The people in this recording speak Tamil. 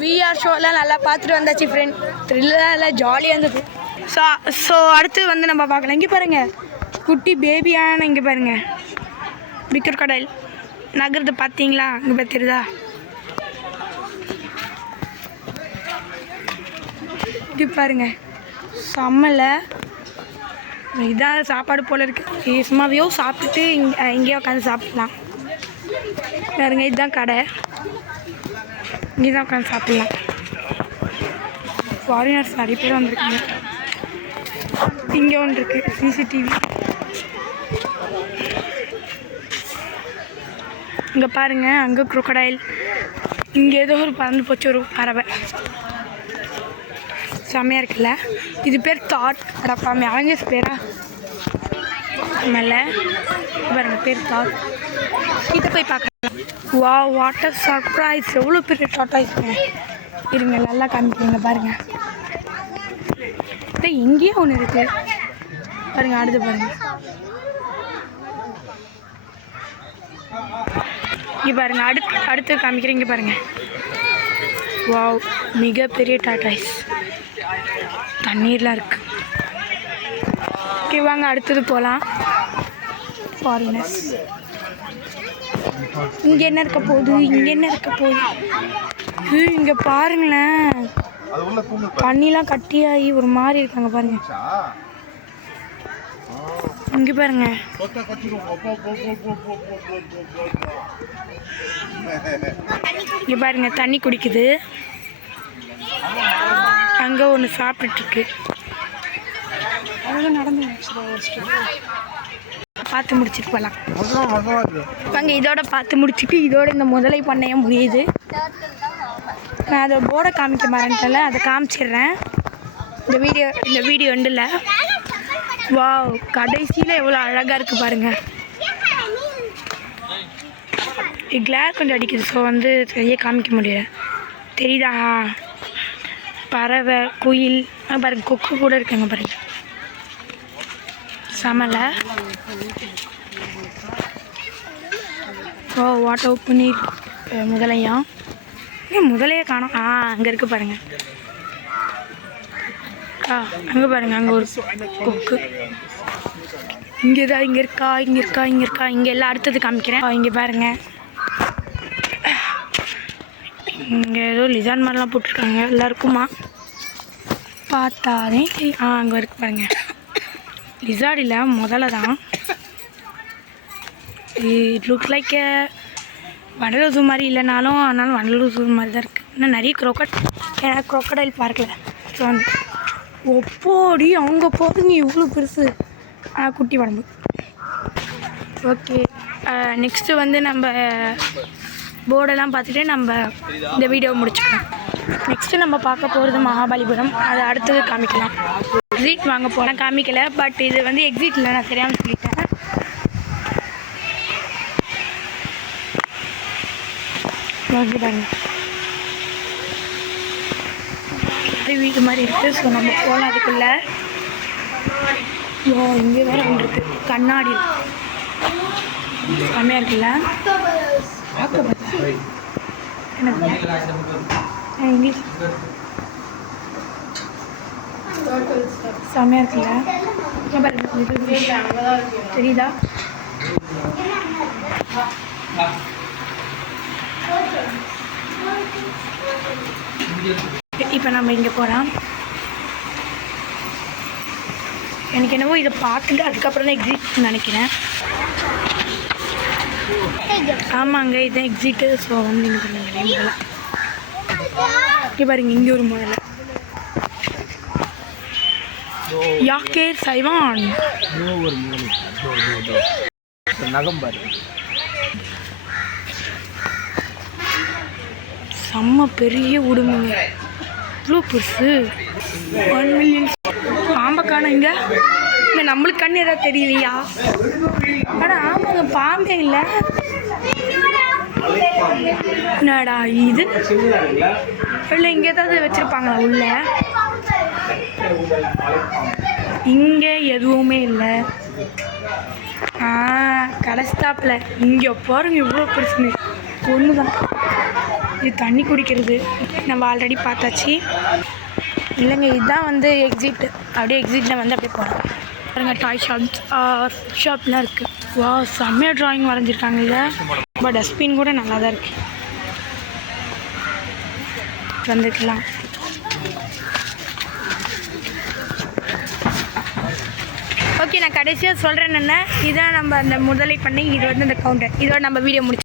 விஆர் ஷோலாம் நல்லா பார்த்துட்டு வந்தாச்சு ஃப்ரெண்ட். த்ரில்லாக இல்லை, ஜாலியாக இருந்தது. ஸோ அடுத்து வந்து நம்ம பார்க்கலாம். இங்கே பாருங்கள், குட்டி பேபியான இங்கே பாருங்கள் பிக்கர் கடல் நகர்ந்து பார்த்தீங்களா? இங்கே பார்த்துருதா? இப்படி பாருங்கள், செம்மலை. இதான் சாப்பாடு போல் இருக்குது. சும்மாவையோ சாப்பிட்டுட்டு இங்கேயே உட்காந்து சாப்பிட்லாம். பாருங்க, இதுதான் கடை. இங்கே தான் உட்காந்து சாப்பிட்லாம். ஃபாரினர்ஸ் நிறைய பேர் வந்திருக்காங்க. இங்கே ஒன்று இருக்குது, சிசிடிவி. இங்கே பாருங்கள், அங்கே குரோக்கடைல். இங்கே ஏதோ ஒரு பறந்து போச்சு ஒரு பறவை, செம்மையாக இருக்குல்ல. இது பேர் தாட். அடப்பாமே, அவங்கஸ் பேரா மேலே பாருங்கள், பேர் தாட். இதை போய் பார்க்கலாம். வா, வாட்டர் சர்ப்ரைஸ். எவ்வளோ பெரிய டாட்டாய்ஸ்ங்க. இருங்க நல்லா காமிக்கிறீங்க பாருங்கள். இங்கேயே ஒன்று இருக்குது பாருங்கள். அடுத்து பாருங்கள், இங்கே பாருங்கள். அடுத்து காமிக்கிறீங்க பாருங்கள். வாவ், மிகப்பெரிய டாட்டாய்ஸ். தண்ணீர்லாம் இருக்குது. ஓகே, வாங்க அடுத்தது போகலாம். ஃபாரினர்ஸ். இங்கே என்ன இருக்க போகுது? இங்கே பாருங்களேன், தண்ணிலாம் கட்டியாகி ஒரு மாதிரி இருக்காங்க பாருங்க. இங்கே பாருங்க, இங்கே பாருங்க, தண்ணி குடிக்குது. அங்கே ஒன்று சாப்பிட்டுருக்கு. நடந்து பார்த்து முடிச்சுட்டு போகலாம். அங்கே இதோட பார்த்து முடிச்சுட்டு இதோட இந்த முதலை பண்ணைய முடியுது. நான் அதை போர்டை காமிக்க மறந்துட்டல, அதை காமிச்சிடுறேன் இந்த வீடியோ எண்டில். வாவ், கடைசியில் எவ்வளோ அழகாக இருக்குது பாருங்கள். கிளாஸ் கொஞ்சம் அடிக்குது, ஸோ வந்து சரியாக காமிக்க முடியல. தெரியுதா? பறவை, குயில் பாருங்கள், கொக்கு கூட இருக்குங்க பாருங்கள். சமலை. ஓ, வாட்டர் உப்பு முதலையா? முதலையே காணும். அங்கே இருக்குது பாருங்கள். அங்கே பாருங்கள், அங்கே ஒரு கொக்கு. இங்கே இருக்கா. இங்கே எல்லாம் அடுத்தது காமிக்கிறேன். இங்கே பாருங்கள், இங்கே ஏதோ லிசான் மாதிரிலாம் போட்டிருக்காங்க. எல்லாருக்குமா பார்த்தாதே அங்கே இருக்கு பாருங்கள். லிசார்ட் இல்லை, முதல்ல தான். It looks like Vandalur zoo மாதிரி இல்லைனாலும், ஆனாலும் வண்டலூர் ஜூ மாதிரி தான் இருக்குது. இன்னும் நிறைய குரோக்கடைல் பார்க்கல. ஸோ வந்து ஒப்போடி அவங்க போதுங்க, இவ்வளோ பெருசு. குட்டி உடம்பு. ஓகே, நெக்ஸ்ட்டு வந்து நம்ம போர்டெல்லாம் பார்த்துட்டு நம்ம இந்த வீடியோவை முடிச்சுக்கலாம். நெக்ஸ்ட்டு நம்ம பார்க்க போகிறது மகாபலிபுரம். அதை அடுத்தது காமிக்கலாம். எக்ஸிட் வாங்க போகிறேன், காமிக்கலை. பட் இது வந்து எக்ஸிட் இல்லை, நான் தெரியாமல் சொல்லிட்டேன். வீடு மாதிரி இருக்குது. ஸோ நம்ம போகலாம் அதுக்குள்ளே. இங்கே வேறு ஒன்று இருக்குது, கண்ணாடி. செம்மையாக இருக்குல்ல? இங்கிலீஷ் செம்மையாக இருக்குல்ல? தெரியுதா? இப்போ நம்ம இங்கே போகலாம். எனக்கு என்னவோ இதை பார்த்துட்டு அதுக்கப்புறம் தான் எக்ஸிட் நினைக்கிறேன். ஆமாங்க, இதுதான் எக்ஸிட்டு. ஸோ வந்து என்ன பண்ணுங்க, முதல்ல இங்கே பாருங்க, இங்கே ஒரு முதல்ல யாக்கேர் சைவான் செம்ம பெரிய உடுமைங்க. இவ்வளோ பெருசு. 1 மில்லியன். பாம்பை காணோம் இங்கே. நம்மளுக்கு கண்ணு ஏதாவது தெரியலையா? ஆனால் ஆமாங்க, பாம்பே இல்லை. என்னடா இது? இல்லை, இங்கே ஏதாவது வச்சுருப்பாங்களா உள்ள? இங்கே எதுவுமே இல்லை. கடை ஸ்டாப்பில் இங்கே பாருங்க, இவ்வளோ பெருசுன்னு. ஒன்று தான். இது தண்ணி குடிக்கிறது நம்ம ஆல்ரெடி பார்த்தாச்சு. இல்லைங்க, இதுதான் வந்து எக்ஸிட். அப்படியே எக்ஸிட்டில் வந்து அப்படியே போகிறோம். பாருங்க, டாய் ஷாப்லாம் இருக்குது. வா, செம்மையாக ட்ராயிங் வரைஞ்சிருக்காங்க. இல்லை இப்போ டஸ்ட்பின் கூட நல்லா தான் இருக்குது. வந்துக்கலாம். ஓகே, நான் கடைசியாக சொல்கிறேன் என்ன, இதான் நம்ம அந்த முதலை பண்ணி, இது வந்து இந்த கவுண்டர். இதோட நம்ம வீடியோ முடிச்சு